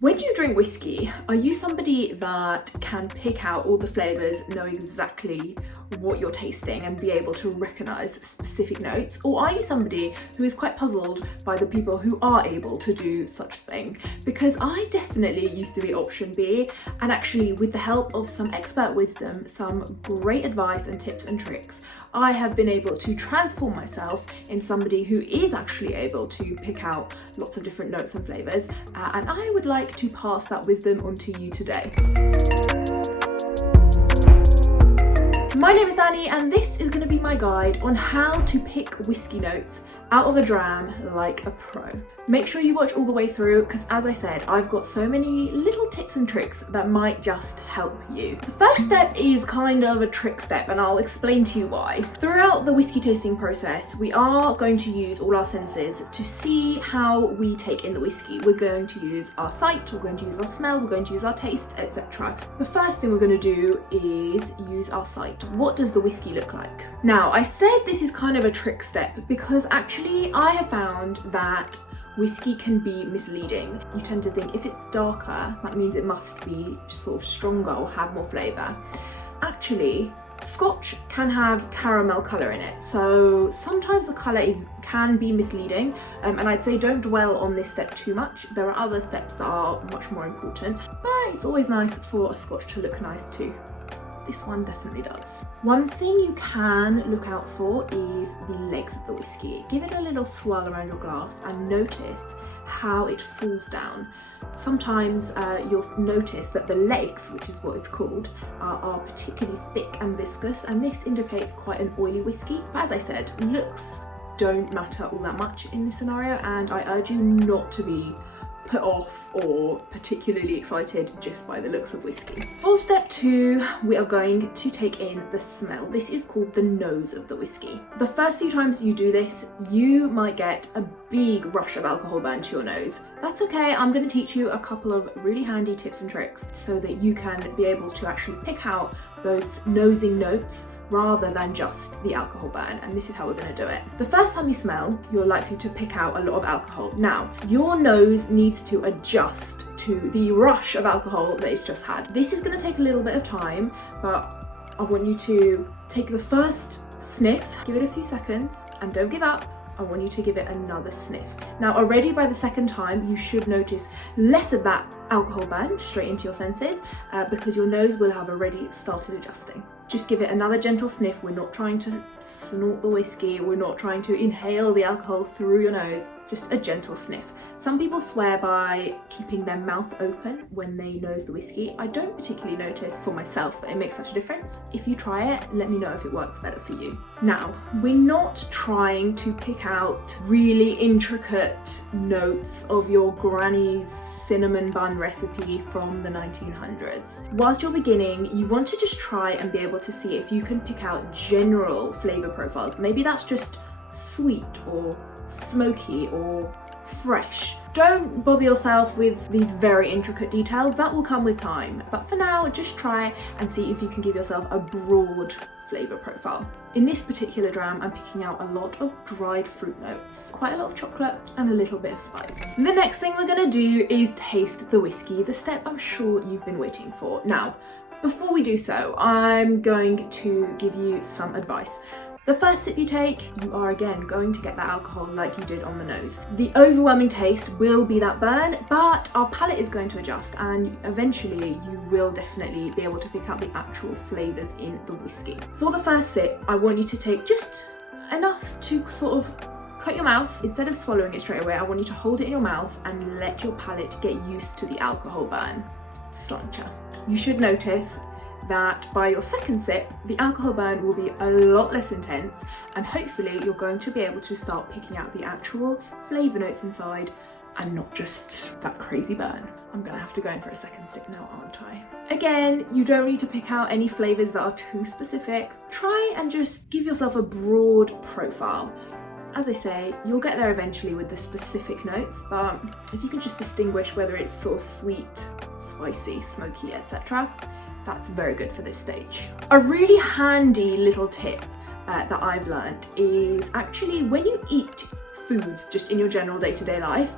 When you drink whiskey, are you somebody that can pick out all the flavours, know exactly what you're tasting and be able to recognise specific notes? Or are you somebody who is quite puzzled by the people who are able to do such a thing? Because I definitely used to be option B, and actually with the help of some expert wisdom, some great advice and tips and tricks, I have been able to transform myself in somebody who is actually able to pick out lots of different notes and flavours, and I would like to pass that wisdom on to you today. My name is Dani, and this is going to be my guide on how to pick whiskey notes out of a dram like a pro. Make sure you watch all the way through because, as I said, I've got so many little tips and tricks that might just help you. The first step is kind of a trick step, and I'll explain to you why. Throughout the whiskey tasting process, we are going to use all our senses to see how we take in the whiskey. We're going to use our sight, we're going to use our smell, we're going to use our taste, etc. The first thing we're going to do is use our sight. What does the whiskey look like? Now, I said this is kind of a trick step because actually I have found that whiskey can be misleading. You tend to think if it's darker, that means it must be sort of stronger or have more flavour. Actually, Scotch can have caramel colour in it, so sometimes the colour can be misleading, and I'd say don't dwell on this step too much. There are other steps that are much more important, but it's always nice for a Scotch to look nice too. This one definitely does. One thing you can look out for is the legs of the whiskey. Give it a little swirl around your glass and notice how it falls down. Sometimes you'll notice that the legs, which is what it's called, are particularly thick and viscous, and this indicates quite an oily whiskey. But as I said, looks don't matter all that much in this scenario, and I urge you not to be put off or particularly excited just by the looks of whiskey. For step 2, we are going to take in the smell. This is called the nose of the whiskey. The first few times you do this, you might get a big rush of alcohol burn to your nose. That's okay, I'm going to teach you a couple of really handy tips and tricks so that you can be able to actually pick out those nosing notes rather than just the alcohol burn, and this is how we're going to do it. The first time you smell, you're likely to pick out a lot of alcohol. Now, your nose needs to adjust to the rush of alcohol that it's just had. This is going to take a little bit of time, but I want you to take the first sniff, give it a few seconds, and don't give up. I want you to give it another sniff. Now, already by the second time, you should notice less of that alcohol burn straight into your senses because your nose will have already started adjusting. Just give it another gentle sniff. We're not trying to snort the whiskey. We're not trying to inhale the alcohol through your nose. Just a gentle sniff. Some people swear by keeping their mouth open when they nose the whiskey. I don't particularly notice for myself that it makes such a difference. If you try it, let me know if it works better for you. Now, we're not trying to pick out really intricate notes of your granny's cinnamon bun recipe from the 1900s. Whilst you're beginning, you want to just try and be able to see if you can pick out general flavour profiles. Maybe that's just sweet or smoky or fresh. Don't bother yourself with these very intricate details, that will come with time. But for now, just try and see if you can give yourself a broad flavour profile. In this particular dram, I'm picking out a lot of dried fruit notes, quite a lot of chocolate and a little bit of spice. The next thing we're going to do is taste the whiskey, the step I'm sure you've been waiting for. Now, before we do so, I'm going to give you some advice. The first sip you take, you are again going to get that alcohol like you did on the nose. The overwhelming taste will be that burn, but our palate is going to adjust, and eventually you will definitely be able to pick out the actual flavours in the whiskey. For the first sip, I want you to take just enough to sort of cut your mouth. Instead of swallowing it straight away, I want you to hold it in your mouth and let your palate get used to the alcohol burn. Slancher. You should notice that by your second sip, the alcohol burn will be a lot less intense, and hopefully you're going to be able to start picking out the actual flavour notes inside and not just that crazy burn. I'm gonna have to go in for a second sip now, aren't I? Again, you don't need to pick out any flavours that are too specific. Try and just give yourself a broad profile. As I say, you'll get there eventually with the specific notes, but if you can just distinguish whether it's sort of sweet, spicy, smoky, etc., that's very good for this stage. A really handy little tip that I've learned is actually when you eat foods just in your general day-to-day life,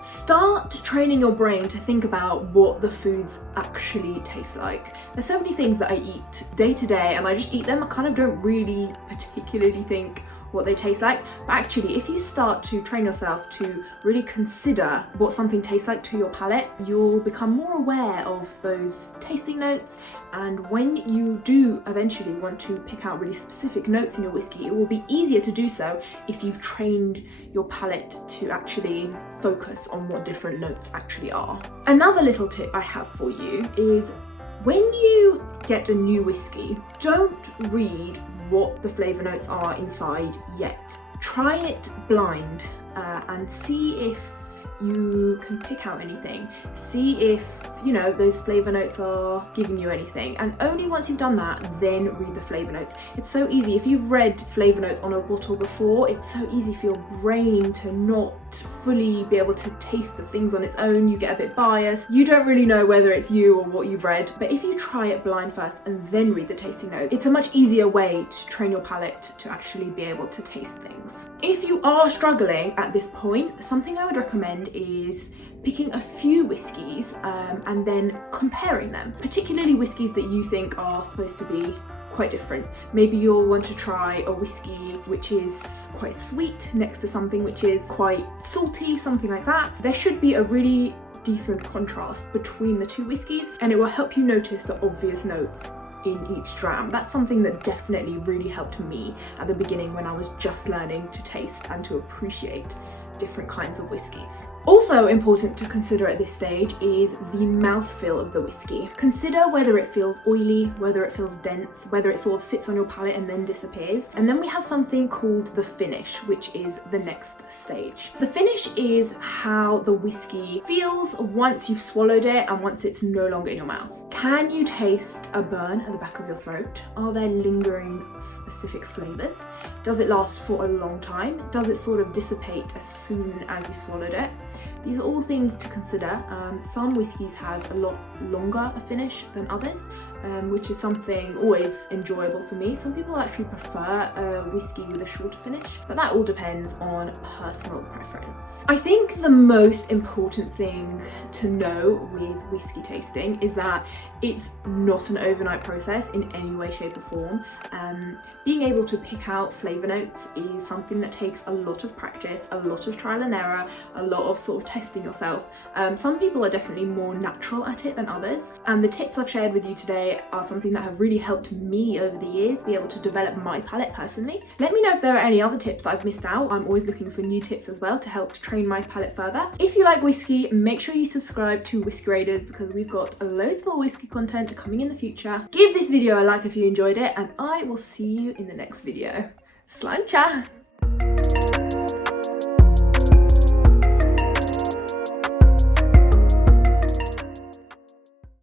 Start training your brain to think about what the foods actually taste like. There's so many things that I eat day to day and I just eat them. I kind of don't really particularly think what they taste like, but actually if you start to train yourself to really consider what something tastes like to your palate, you'll become more aware of those tasting notes, and when you do eventually want to pick out really specific notes in your whiskey, it will be easier to do so if you've trained your palate to actually focus on what different notes actually are. Another little tip I have for you is when you get a new whiskey, don't read what the flavour notes are inside yet. Try it blind and see if you can pick out anything. See if, you know, those flavour notes are giving you anything, and only once you've done that, then read the flavour notes. It's so easy. If you've read flavour notes on a bottle before, it's so easy for your brain to not fully be able to taste the things on its own. You get a bit biased. You don't really know whether it's you or what you've read. But if you try it blind first and then read the tasting notes, it's a much easier way to train your palate to actually be able to taste things. If you are struggling at this point, something I would recommend is picking a few whiskies and then comparing them, particularly whiskies that you think are supposed to be quite different. Maybe you'll want to try a whiskey which is quite sweet next to something which is quite salty, something like that. There should be a really decent contrast between the two whiskies, and it will help you notice the obvious notes in each dram. That's something that definitely really helped me at the beginning when I was just learning to taste and to appreciate different kinds of whiskies. Also important to consider at this stage is the mouthfeel of the whiskey. Consider whether it feels oily, whether it feels dense, whether it sort of sits on your palate and then disappears. And then we have something called the finish, which is the next stage. The finish is how the whiskey feels once you've swallowed it and once it's no longer in your mouth. Can you taste a burn at the back of your throat? Are there lingering specific flavours? Does it last for a long time? Does it sort of dissipate as soon as you swallowed it? These are all things to consider. Some whiskies have a lot longer a finish than others, which is something always enjoyable for me. Some people actually prefer a whiskey with a shorter finish, but that all depends on personal preference. I think the most important thing to know with whiskey tasting is that it's not an overnight process in any way, shape or form. Being able to pick out flavour notes is something that takes a lot of practice, a lot of trial and error, a lot of sort of testing yourself. Some people are definitely more natural at it than others, and the tips I've shared with you today are something that have really helped me over the years be able to develop my palate personally. Let me know if there are any other tips I've missed out. I'm always looking for new tips as well to help train my palate further. If you like whiskey, make sure you subscribe to Whiskey Raiders because we've got loads more whiskey content coming in the future. Give this video a like if you enjoyed it, and I will see you in the next video. Sláinte!